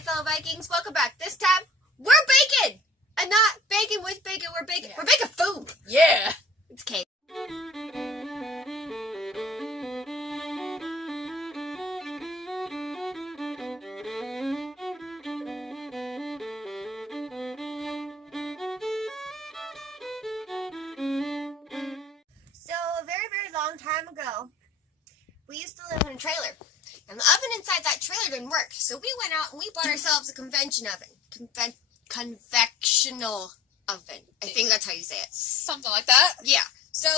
Alright, fellow Vikings, welcome back. This time, we're baking! And not bacon with bacon, we're baking. Yeah. We're baking food! Yeah! It's cake. So, a very, very long time ago, we used to live in a trailer. And the oven inside that trailer didn't work. So we went out and we bought ourselves a conventional oven. Convectional oven. I think that's how you say it. Something like that. Yeah. So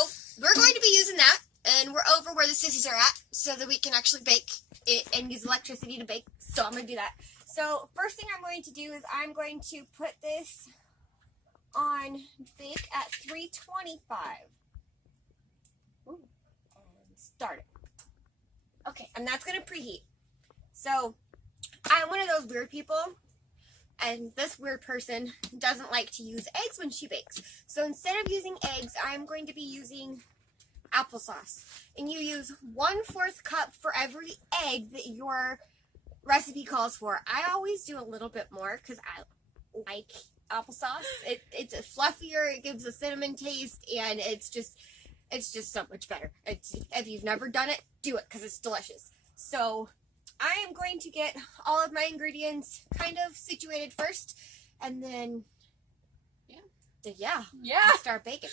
we're going to be using that. And we're over where the sissies are at so that we can actually bake it and use electricity to bake. So I'm going to do that. So first thing I'm going to do is I'm going to put this on bake at 325. Ooh. And start it. Okay, and that's going to preheat. So, I'm one of those weird people, and this weird person doesn't like to use eggs when she bakes. So, instead of using eggs, I'm going to be using applesauce. And you use 1/4 cup for every egg that your recipe calls for. I always do a little bit more because I like applesauce. It's fluffier, it gives a cinnamon taste, and it's just so much better. If you've never done it, do it because it's delicious. So I am going to get all of my ingredients kind of situated first, and then start baking.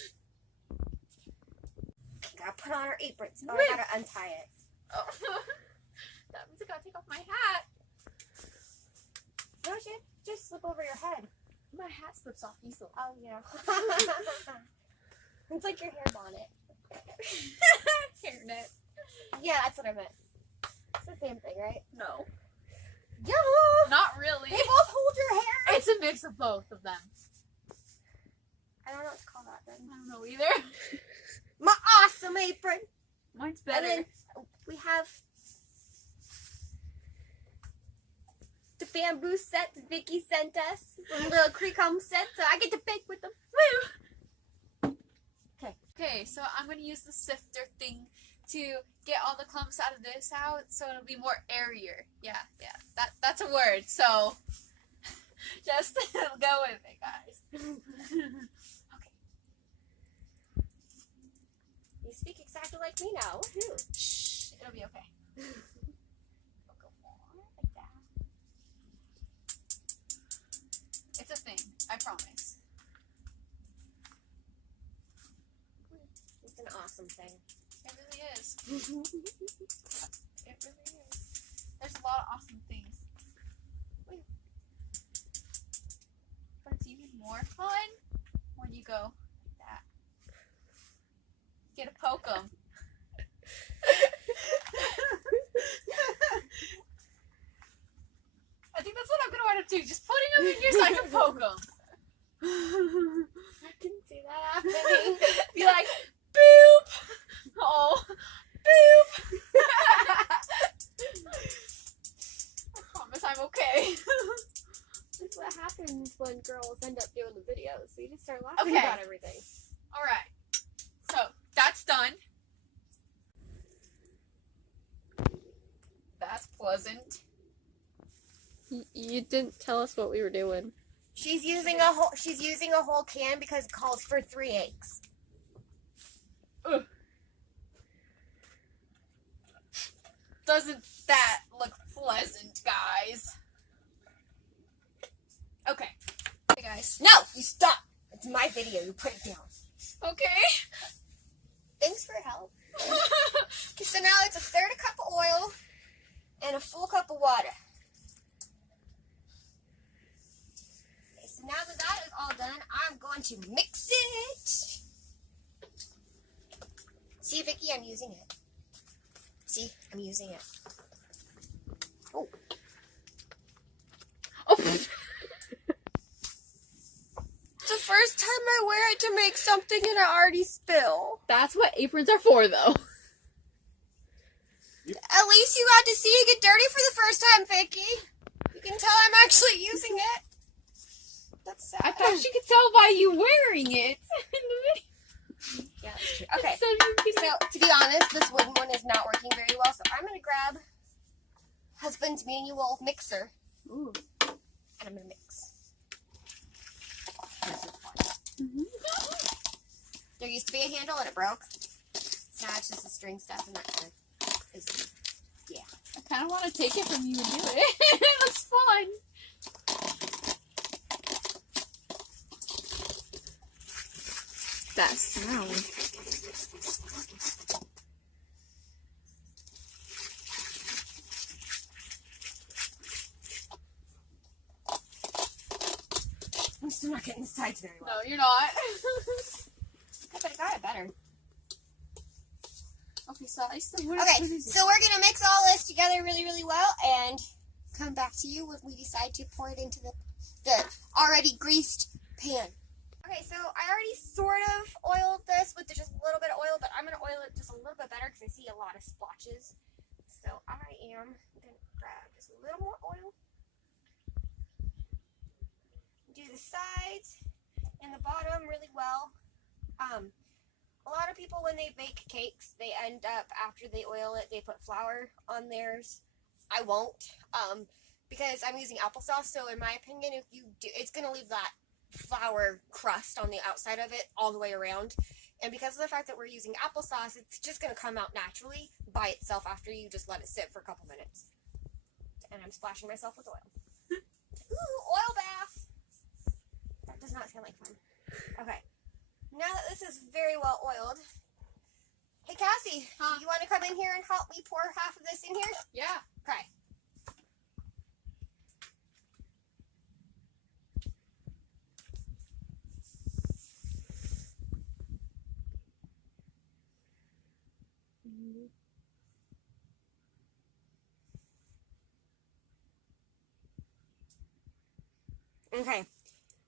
Gotta put on our aprons. Oh, I gotta untie it. Oh, that means I gotta take off my hat. No, shit, just slip over your head. My hat slips off easily. Oh yeah. It's like your hair bonnet. Hairnet. Yeah, that's what I meant. It's the same thing, right? No. Yeah. Not really. They both hold your hair. It's a mix of both of them. I don't know what to call that then. I don't know either. My awesome apron. Mine's better. And then we have the bamboo set that Vicky sent us from the little Creek Home set, so I get to bake with them. Woo! Okay, so I'm going to use the sifter thing to get all the clumps out of this out so it'll be more airier. Yeah, that's a word, so just go with it, guys. Okay. You speak exactly like me now. Woohoo. Shh, it'll be okay. Go more like that. It's a thing, I promise. It's an awesome thing. It really is. It really is. There's a lot of awesome things. Wait. But it's even more fun when you go like that. Get to poke them. I think that's what I'm going to wind up doing. Just putting them in here so I can poke them. I didn't see that happening. Be like, boop! Oh, boop! I promise I'm okay. That's what happens when girls end up doing the videos. So you just start laughing Okay. about everything. Alright. So, that's done. That's pleasant. You didn't tell us what we were doing. She's using a whole can because it calls for 3 eggs. Ugh. Doesn't that look pleasant, guys? Okay. Hey, guys. No, you stop. It's my video. You put it down. Okay. Thanks for your help. Okay, so now it's 1/3 cup of oil and a full cup of water. Okay, so now that that is all done, I'm going to mix it. See, Vicky, I'm using it. See, I'm using it. Oh. Oh. It's the first time I wear it to make something and I already spill. That's what aprons are for, though. At least you got to see it get dirty for the first time, Vicky. You can tell I'm actually using it. That's sad. I thought you could tell by you wearing it in the video. Yeah, that's true. Okay, So to be honest, this wooden one is not working very well, so I'm going to grab husband's manual mixer. Ooh. and I'm gonna mix. There used to be a handle and it broke. So now it's just the string stuff and that kind of is, yeah. I kind of want to take it from you and do it. It looks fun. That sound. I'm still not getting the sides very well. No, you're not. But I got it better. Okay, so I still Okay, so we're gonna mix all this together really, really well and come back to you when we decide to pour it into the already greased pan. Okay, so I already sort of oiled this with just a little bit of oil, but I'm gonna oil it just a little bit better because I see a lot of splotches. So I am gonna grab just a little more oil. Do the sides and the bottom really well. A lot of people, when they bake cakes, they end up, after they oil it, they put flour on theirs. I won't, because I'm using applesauce, so in my opinion, if you do, it's going to leave that flour crust on the outside of it all the way around. And because of the fact that we're using applesauce, it's just going to come out naturally by itself after you just let it sit for a couple minutes. And I'm splashing myself with oil. Ooh, oil bath! That does not sound like fun. Okay. Now that this is very well oiled, hey Cassie, you want to come in here and help me pour half of this in here? Yeah. Okay. Okay.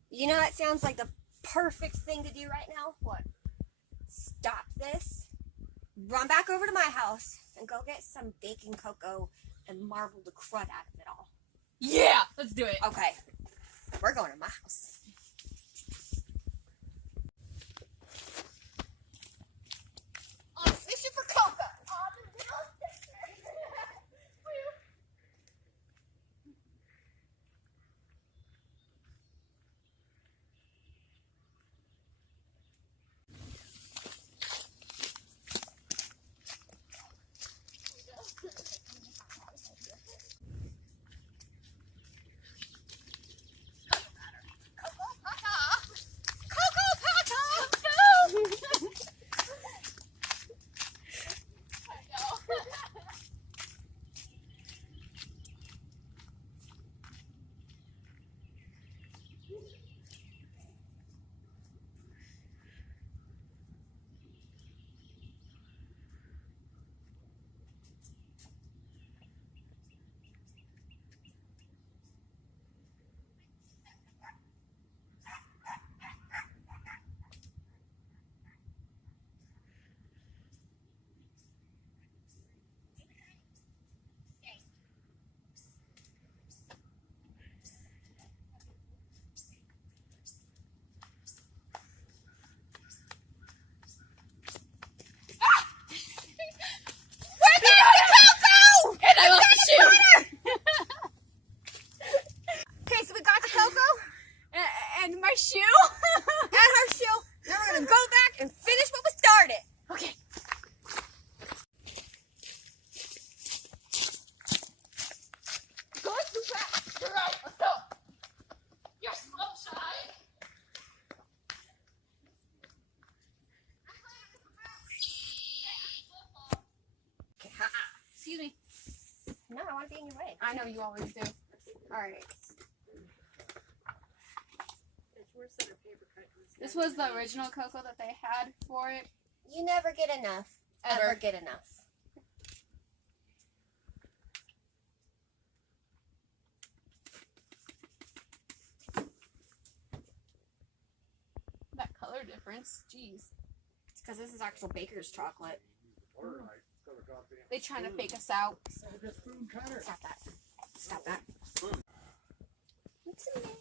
You know that sounds like the perfect thing to do right now? What? Stop this, run back over to my house, and go get some baking cocoa and marble the crud out of it all. Yeah, let's do it. Okay. We're going to my house. I'm fishing for cocoa. My shoe? And her shoe. Now we're going to go back and finish what we started. Okay. Go too fast. You're right. Let's go. You're so shy. Okay, haha. Excuse me. No, I want to be in your way. I know you always do. Alright. This was the original cocoa that they had for it. You never get enough. Ever get enough. That color difference. Jeez. It's because this is actual baker's chocolate. They trying to fake us out. Stop that. Stop that. Mix and mix.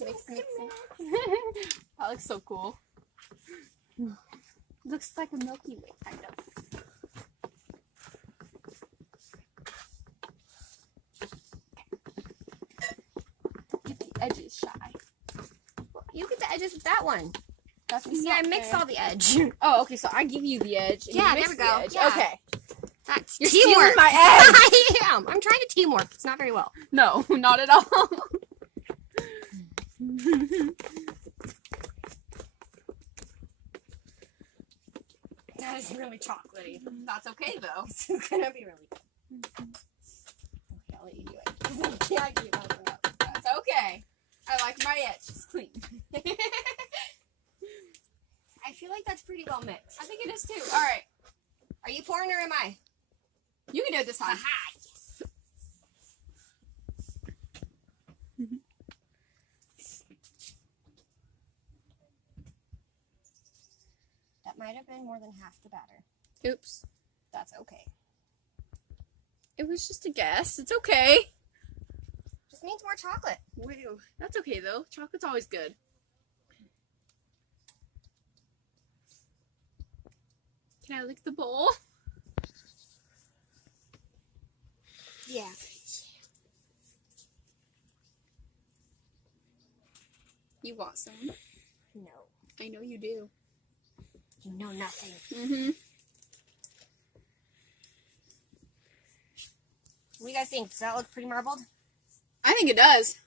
Mix and mix. That looks so cool. Looks like a Milky Way, kind of. edges, Shy. You get the edges with that one. That's See, I mixed all the edge. Oh, okay, so I give you the edge. And Yeah, you there mix we the go. edge. Yeah. Okay. That's You're teamwork. stealing my edge. I am. I'm trying to teamwork. It's not very well. No, not at all. That is really chocolatey. That's okay, though. This is gonna be really good. Okay, I'll let you do it. 'Cause I can't keep messing up. That's okay. I like my edge. It's clean. I feel like that's pretty well mixed. I think it is, too. All right. Are you pouring or am I? You can do it this time. Aha! Yes. That might have been more than half the batter. Oops. That's okay. It was just a guess. It's okay. Just means more chocolate. Woo. That's okay though. Chocolate's always good. Can I lick the bowl? Yeah. You want some? No. I know you do. You know nothing. Mm-hmm. What do you guys think? Does that look pretty marbled? I think it does.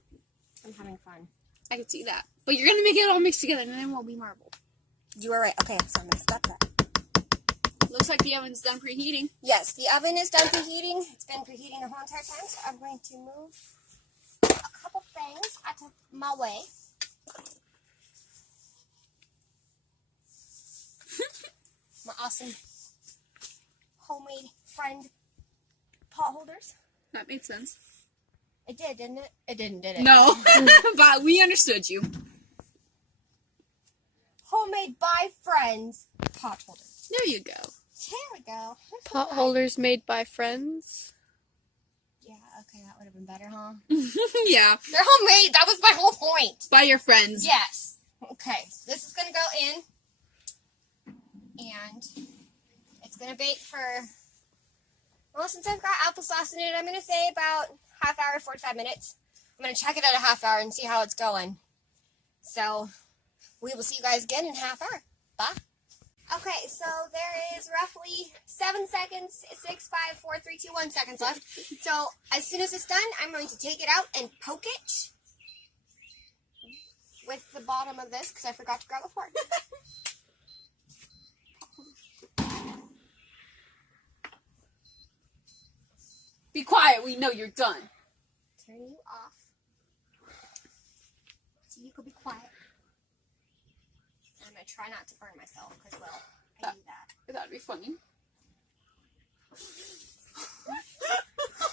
I'm having fun. I can see that. But you're gonna make it all mixed together and then it won't be marbled. You are right. Okay, so I'm gonna stop that. Looks like the oven's done preheating. Yes, the oven is done preheating. It's been preheating the whole entire time, so I'm going to move a couple things out of my way. My awesome homemade friend pot holders. That made sense. It did, didn't it? It didn't, did it? No, but we understood you. Homemade by friends pot holders. There you go. There we go. Pot holders made by friends. Yeah, okay, that would have been better, huh? Yeah, They're homemade. That was my whole point. by your friends. Yes. Okay, so this is going to go in. And it's going to bake for, well, since I've got applesauce in it, I'm going to say about half hour, 45 minutes. I'm going to check it at a half hour and see how it's going. So we will see you guys again in a half hour. Bye. Okay, so there is roughly 7 seconds, 6, 5, 4, 3, 2, 1 seconds left. So as soon as it's done, I'm going to take it out and poke it with the bottom of this because I forgot to grab a fork. Be quiet. We know you're done. Turn you off. So you could be quiet. I'm going to try not to burn myself because, well, I do that. That'd be funny.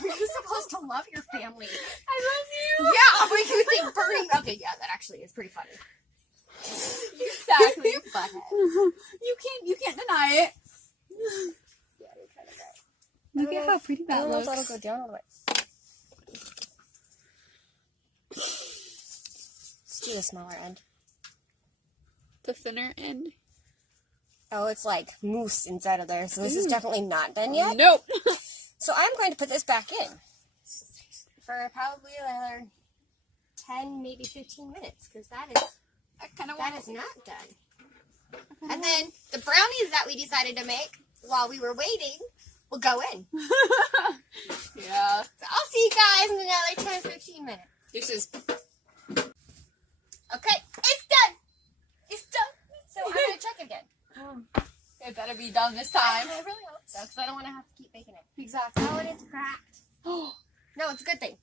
You're supposed to love your family. I love you. Yeah, but you think burning. Okay, yeah, that actually is pretty funny. Exactly. Butthead. You can't deny it. Yeah, you're kind of right. Look at how pretty I that don't know if looks. that'll go down all the way. Let's do the smaller end. The thinner end. Oh, it's like mousse inside of there, so this is definitely not done yet. Nope. So I'm going to put this back in for probably another 10, maybe 15 minutes, because that is not done. And then the brownies that we decided to make while we were waiting will go in. Yeah. So I'll see you guys in another 10, 15 minutes. This is. Okay, it's done. It's done. So I'm going to check again. It better be done this time. I really hope so, because I don't want to have to keep baking it. Exactly. Oh, and it's cracked. No, it's a good thing.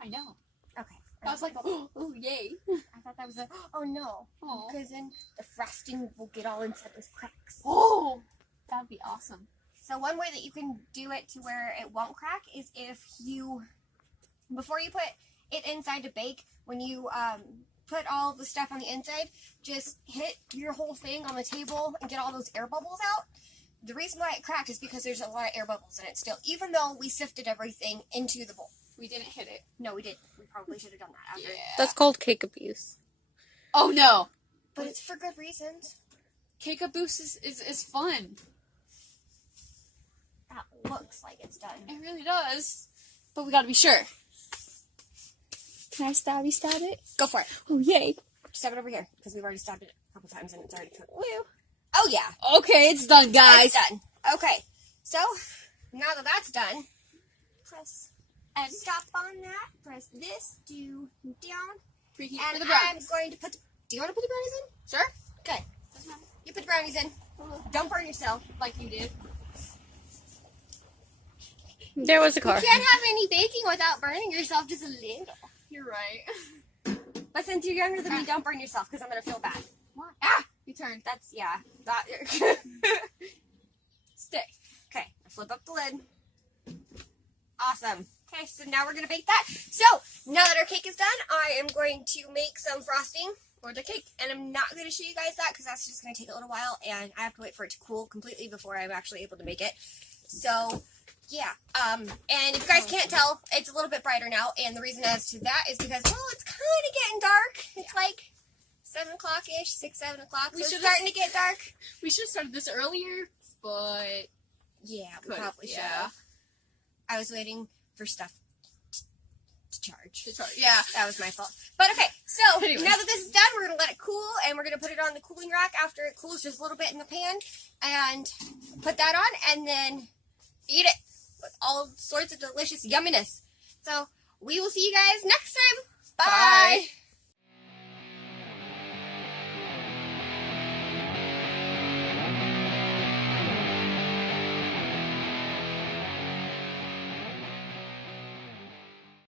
I know. Okay. I was like, oh, yay. I thought that was a, oh no. Oh. Because then the frosting will get all inside those cracks. Oh, that'd be awesome. So one way that you can do it to where it won't crack is if you, before you put it inside to bake, when you put all the stuff on the inside, just hit your whole thing on the table and get all those air bubbles out. The reason why it cracked is because there's a lot of air bubbles in it still, even though we sifted everything into the bowl. We didn't hit it. No, we didn't. We probably should have done that after. Yeah. That's called cake abuse. Oh no. But it's for good reasons. Cake a boost is fun. That looks like it's done. It really does. But we gotta be sure. Can I stab it? Go for it. Oh, yay. Stab it over here, because we've already stabbed it a couple times and it's already cooked. Woo. Oh, yeah. Okay, it's done, guys. It's done. Okay. So, now that that's done, press And stop on that. Press this, do down. preheat for And the I'm brownies. going to put do you want to put the brownies in? Sure. Okay. You put the brownies in. Don't burn yourself like you did. There was a car. You can't have any baking without burning yourself just a little. You're right. But since you're younger than me, don't burn yourself because I'm going to feel bad. Why? Ah! You turn. That's, yeah. That, Stay. okay. Flip up the lid. Awesome. Okay, so now we're going to bake that. So, now that our cake is done, I am going to make some frosting for the cake. And I'm not going to show you guys that because that's just going to take a little while. And I have to wait for it to cool completely before I'm actually able to make it. So, yeah. And if you guys can't tell, it's a little bit brighter now. And the reason as to that is because, well, it's kind of getting dark. It's like 7 o'clock-ish, 6, 7 o'clock. So it's starting to get dark. We should have started this earlier, but Yeah, we Could, probably should yeah. have. I was waiting for stuff to charge. yeah. That was my fault. But okay, so Anyway. now that this is done, we're going to let it cool, and we're going to put it on the cooling rack after it cools just a little bit in the pan, and put that on, and then eat it with all sorts of delicious yumminess. So we will see you guys next time. Bye. Bye.